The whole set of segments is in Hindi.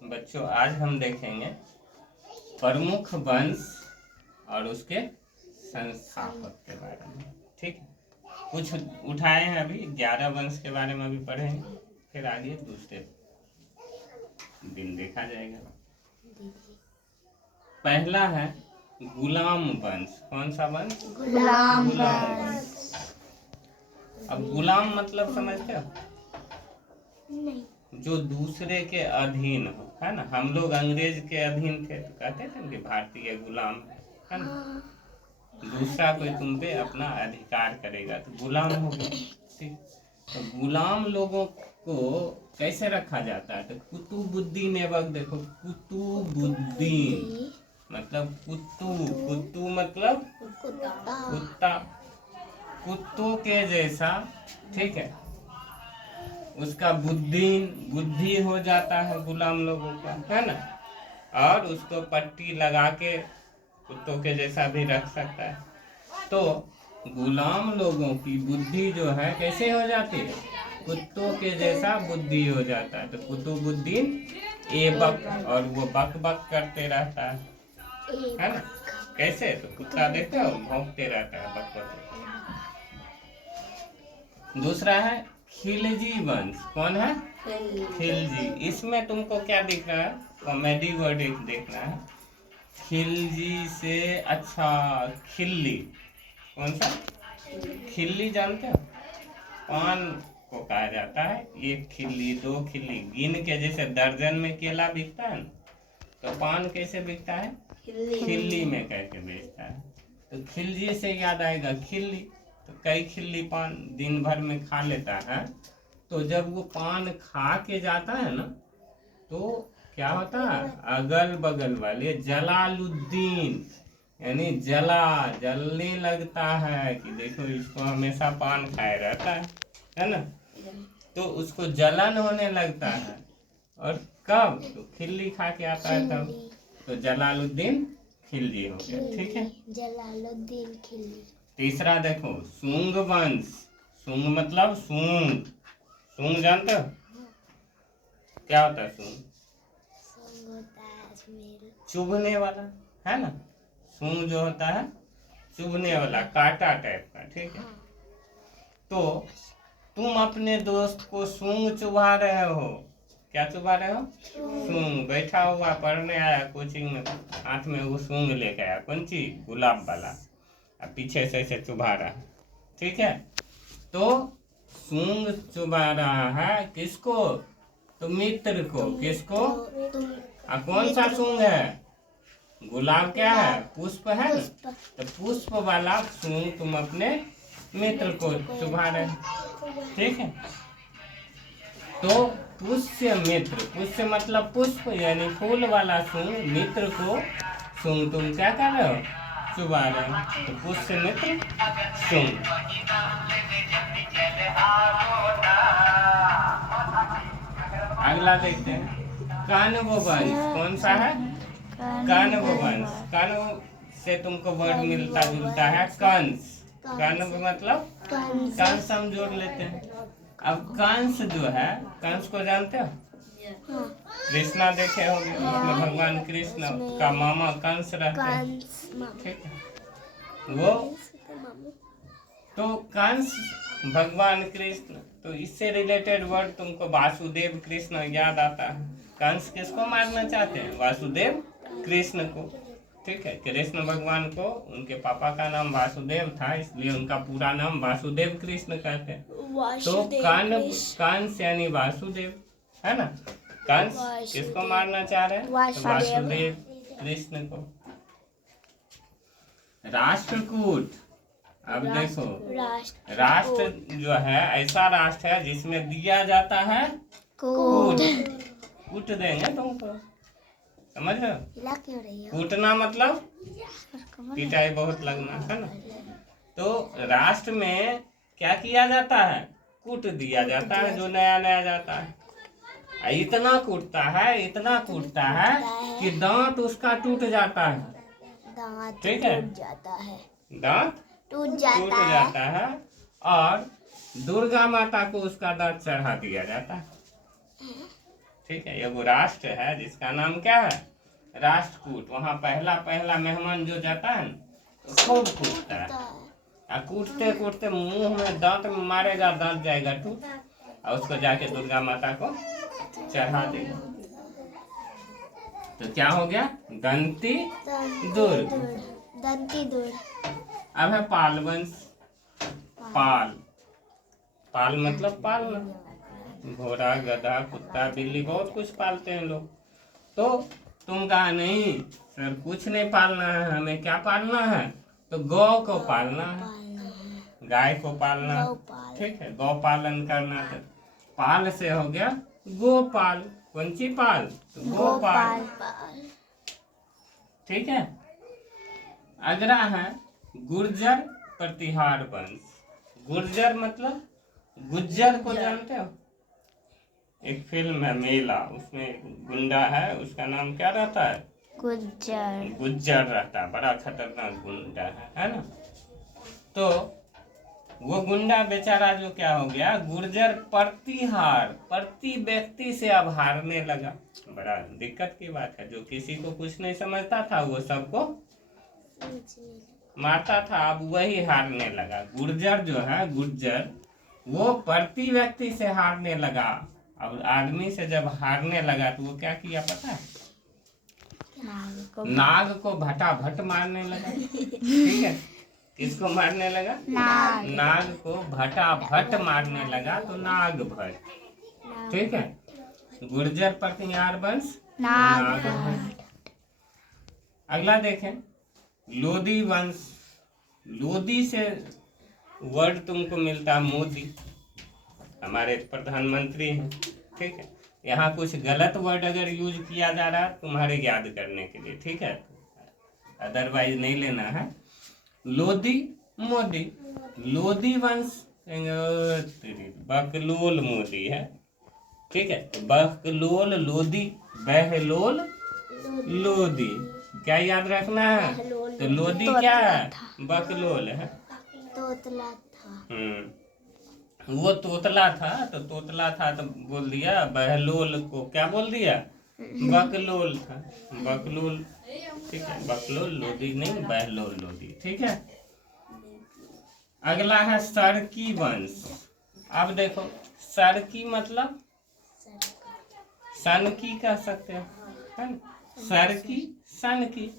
बच्चों आज हम देखेंगे प्रमुख वंश और उसके संस्थापक के बारे में। ठीक है, कुछ उठाए हैं, अभी 11 वंश के बारे में अभी पढ़ेंगे, फिर आगे दूसरे दिन देखा जाएगा। पहला है गुलाम वंश। कौन सा वंश? गुलाम वंश। अब गुलाम मतलब समझते हो? नहीं। जो दूसरे के अधीन हो, है ना। हम लोग अंग्रेज के अधीन थे तो कहते थे कि भारतीय गुलाम है ना। दूसरा कोई तुम पे अपना अधिकार करेगा तो गुलाम हो गया। ठीक, तो गुलाम लोगों को कैसे रखा जाता है? तो कुतुबुद्दीन ऐबक, देखो कुतुबुद्दीन मतलब कुत्तू मतलब कुत्ता, कुत्तों के जैसा। ठीक है, उसका बुद्धि हो जाता है गुलाम लोगों का, है ना। और उसको पट्टी लगा के कुत्तों के जैसा भी रख सकता है। तो गुलाम लोगों की बुद्धि जो है कैसे हो जाती है? कुत्तों के जैसा बुद्धि हो जाता है। तो कुतुबुद्दीन ऐबक, और वो बक बक करते रहता है ना। कैसे? तो कुत्ता देखते हो भौंकते रहता है, बक बक। दूसरा है खिलजी वंश। कौन है? खिलजी। इसमें तुमको क्या दिख रहा है? कॉमेडी वर्ड एक देखना है। खिलजी से अच्छा खिल्ली। कौन सा? खिल्ली जानते हो? पान को कहा जाता है। एक खिल्ली, दो खिल्ली गिन के, जैसे दर्जन में केला बिकता है ना, तो पान कैसे बिकता है? खिल्ली में करके बेचता है। तो खिलजी से याद आएगा खिल्ली। तो कई खिल्ली पान दिन भर में खा लेता है। तो जब वो पान खा के जाता है ना, तो क्या होता है? अगल बगल वाले जलालुद्दीन, यानी जलने लगता है कि देखो इसको हमेशा पान खाए रहता है ना। तो उसको जलन होने लगता है। और कब? तो खिल्ली खा के आता है तब। तो जलालुद्दीन खिलजी हो गया। ठीक है, जलालुद्दीन खिल्जी। तीसरा देखो सुंग वंश। सुंग मतलब सूंग। सूंग जानते हो? क्या होता है सूंग? चुभने वाला, है ना। सूंग जो होता है चुभने वाला, कांटा टाइप का। ठीक है, तो तुम अपने दोस्त को सूंग चुभा रहे हो। क्या चुभा रहे हो? सूंग। बैठा हुआ पढ़ने आया कोचिंग में, हाथ में वो सूंग लेके आया, कौन चीज? गुलाब वाला, अब पीछे से ऐसे चुभा रहा है। ठीक है, तो सूंग चुभा रहा है किसको? तो मित्र को। किसको? कौन सा सूंग है? गुलाब क्या है? पुष्प है ना। तो पुष्प वाला सूंग तुम अपने मित्र को चुभा रहे। ठीक है, तो पुष्य मित्र, पुष्य मतलब पुष्प यानी फूल वाला सूंग, मित्र को सूंग तुम क्या कर रहे हो? चुभा रहे हो। तो पुष्य मित्र सूंग। अगला देखते हैं कानव वंश। कौन सा है? कानव वंश। कानव से तुमको वर्ड मिलता जुलता है कंस। कानव मतलब कंस, हम जोड़ लेते हैं। अब कंस जो है, कंस को जानते हो? कृष्णा देखे होंगे, उसमें भगवान कृष्ण का मामा कंस रहते हैं। ठीक है, वो तो कंस भगवान कृष्ण। तो इससे रिलेटेड वर्ड तुमको वासुदेव कृष्ण याद आता है। कंस किसको मारना चाहते हैं? वासुदेव कृष्ण को। ठीक है, कृष्ण भगवान को उनके पापा का नाम वासुदेव था, इसलिए उनका पूरा नाम वासुदेव कृष्ण कहते हैं। तो कंस यानी वासुदेव, है ना। कंस किसको मारना चाह रहे हैं? तो वासुदेव कृष्ण को। राष्ट्रकूट। अब देखो, राष्ट्र जो है ऐसा राष्ट्र है जिसमें दिया जाता है कूट। कूट देंगे तुमको, समझ रहे हो? कूटना मतलब पिटाई बहुत लगना, है ना। तो राष्ट्र में क्या किया जाता है? कूट दिया जाता है जो नया नया जाता है। इतना कूटता है, इतना कूटता है कि दांत उसका टूट जाता है। ठीक है, दांत टूट जाता है और दुर्गा माता को उसका दांत चढ़ा दिया जाता है। ठीक है, एगो राष्ट्र है जिसका नाम क्या है, राष्ट्रकूट। वहाँ पहला पहला मेहमान जो जाता है तो खूब कूटता है, और कूटते कूटते मुंह में दांत में मारेगा, दांत जाएगा टूट, और उसको जाके दुर्गा माता को चढ़ा देगा। तो क्या हो गया, दंती दुर्ग। दंती दुर्ग। अब है पाल वंश। पाल, पाल मतलब पालना, घोड़ा गधा कुत्ता बिल्ली बहुत कुछ पालते हैं लोग। तो तुम कहा नहीं सर कुछ नहीं पालना है, हमें क्या पालना है, तो गौ को पालना है, गाय को पालना, ठीक है, गौ पालन करना है। पाल से हो गया गोपाल। कौन सी पाल, तो गोपाल, ठीक है। अगला है गुर्जर प्रतिहार वंश। गुर्जर मतलब गुज्जर को जानते हो, एक फिल्म है मेला, उसमें गुंडा है, उसका नाम क्या रहता है, गुज्जर। गुज्जर रहता है, बड़ा खतरनाक गुंडा है ना। तो वो गुंडा बेचारा जो क्या हो गया, गुर्जर प्रतिहार, प्रति व्यक्ति से अब हारने लगा। बड़ा दिक्कत की बात है, जो किसी को कुछ नहीं समझता था वो सबको मारता था, अब वही हारने लगा। गुर्जर जो है, गुर्जर, वो प्रति व्यक्ति से हारने लगा। अब आदमी से जब हारने लगा तो वो क्या किया पता है, नाग को भटाभट मारने लगा। ठीक है, किसको मारने लगा, नाग को भटाभट मारने लगा, तो नाग भट्ट, ठीक है। गुर्जर प्रतिहार वंश नाग भट्ट। अगला देखें लोधी वंश। लोधी से वर्ड तुमको मिलता है मोदी, हमारे प्रधानमंत्री हैं, ठीक है। यहाँ कुछ गलत वर्ड अगर यूज किया जा रहा है तुम्हारे याद करने के लिए, ठीक है, अदरवाइज नहीं लेना है। लोधी मोदी, लोधी वंश बकलोल मोदी है, ठीक है। बकलोल लोधी, बहलोल लोधी, क्या याद रखना है, तो लोधी क्या है, बकलोल है, तोतला था। वो तोतला था, तो तोतला था तो बोल दिया, बहलोल को क्या बोल दिया, बकलोल था, बकलोल, ठीक है। बकलोल लोधी नहीं, बहलोल लोधी, ठीक है। अगला है सरकी वंश। अब देखो सरकी मतलब सनकी कह सकते हैं, है ना, सरकी सनकी।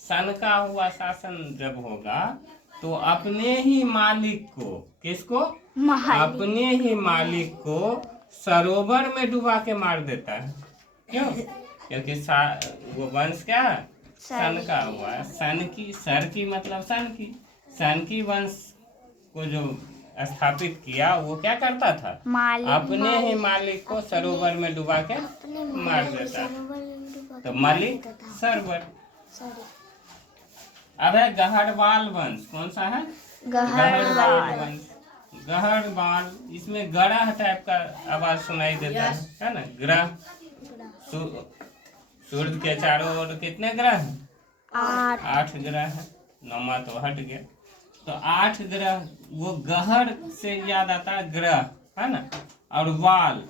सन का हुआ शासन जब होगा तो अपने ही मालिक को, किसको, अपने ही मालिक को सरोवर में डुबा के मार देता है। क्यों, क्योंकि वो वंश क्या है, सन का हुआ है। सन की, सर की मतलब सन की, सन की वंश को जो स्थापित किया वो क्या करता था, अपने ही मालिक को सरोवर में डुबा के मार देता है, तो मालिक सरवर। अब है गहरवाल वंश। कौन सा है, गहरवाल वंश। गहरवाल, इसमें ग्रह टाइप का आवाज सुनाई देता है ना, ग्रह। सूर्य के चारों ओर कितने ग्रह हैं, 8 ग्रह है, 9वां तो हट गया, तो 8 ग्रह। वो गहर से याद आता है ग्रह, है ना, और वाल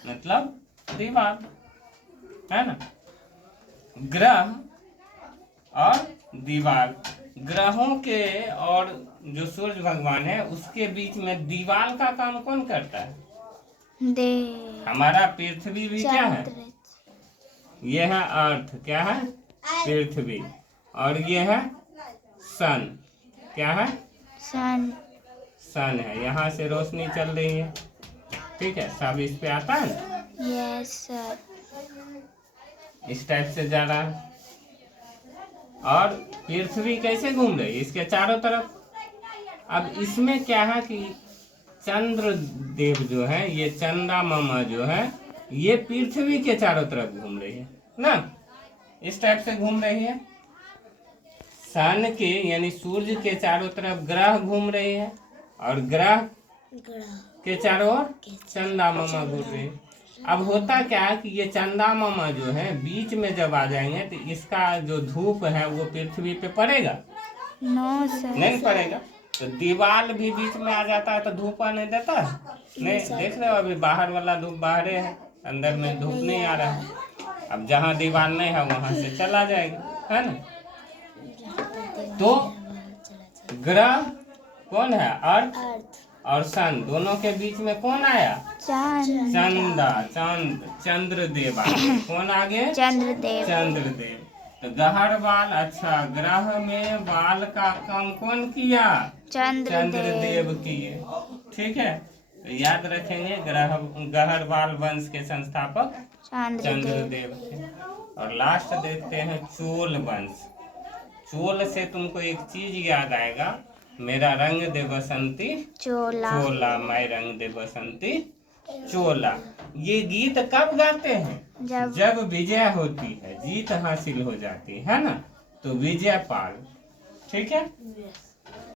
मतलब दीवार, है ना। ग्रह और दीवार, ग्रहों के और जो सूर्य भगवान है उसके बीच में दीवार का काम कौन करता है, हमारा पृथ्वी भी क्या है, ये है अर्थ, क्या है, पृथ्वी, और ये है सन, क्या है, सन, सन है। यहाँ से रोशनी चल रही है, ठीक है, सब इस पे आता है, यस सर, इस टाइप से जा रहा है। और पृथ्वी कैसे घूम रही है, इसके चारों तरफ। अब इसमें क्या है कि चंद्र देव जो है, ये चंदा मामा जो है, ये पृथ्वी के चारों तरफ घूम रही है ना, इस टाइप से घूम रही है। सन के यानी सूर्य के चारों तरफ ग्रह घूम रही है, और ग्रह के चारों ओर चंदा मामा घूम रही है। अब होता क्या है कि ये चंदा मामा जो है बीच में जब आ जाएंगे तो इसका जो धूप है वो पृथ्वी पे पड़ेगा, नहीं पड़ेगा, तो दीवार भी बीच में आ जाता है तो धूप आने देता है नहीं। देख रहे हो अभी बाहर वाला धूप बाहर है, अंदर में धूप नहीं आ रहा है। अब जहाँ दीवार नहीं है वहां से चला जाएगा, है ना। तो ग्रह कौन है? अर्थ अर्थ। और सन, दोनों के बीच में कौन आया? चांद। चंदा, चांद, चंद्रदेव आगे। कौन आगे? चंद्रदेव। चंद्रदेव। तो गहर बाल, अच्छा, ग्रह में बाल का काम कौन किया? चंद्रदेव किए। ठीक है, तो याद रखेंगे गहर बाल वंश के संस्थापक चंद्रदेव थे। और लास्ट देखते हैं चोल वंश। चोल से तुमको एक चीज याद आएगा, मेरा रंग दे बसंती चोला। चोला, मैं रंग दे बसंती चोला। ये गीत कब गाते हैं? जब विजय होती है, जीत हासिल हो जाती है ना, तो विजय पाल। ठीक है।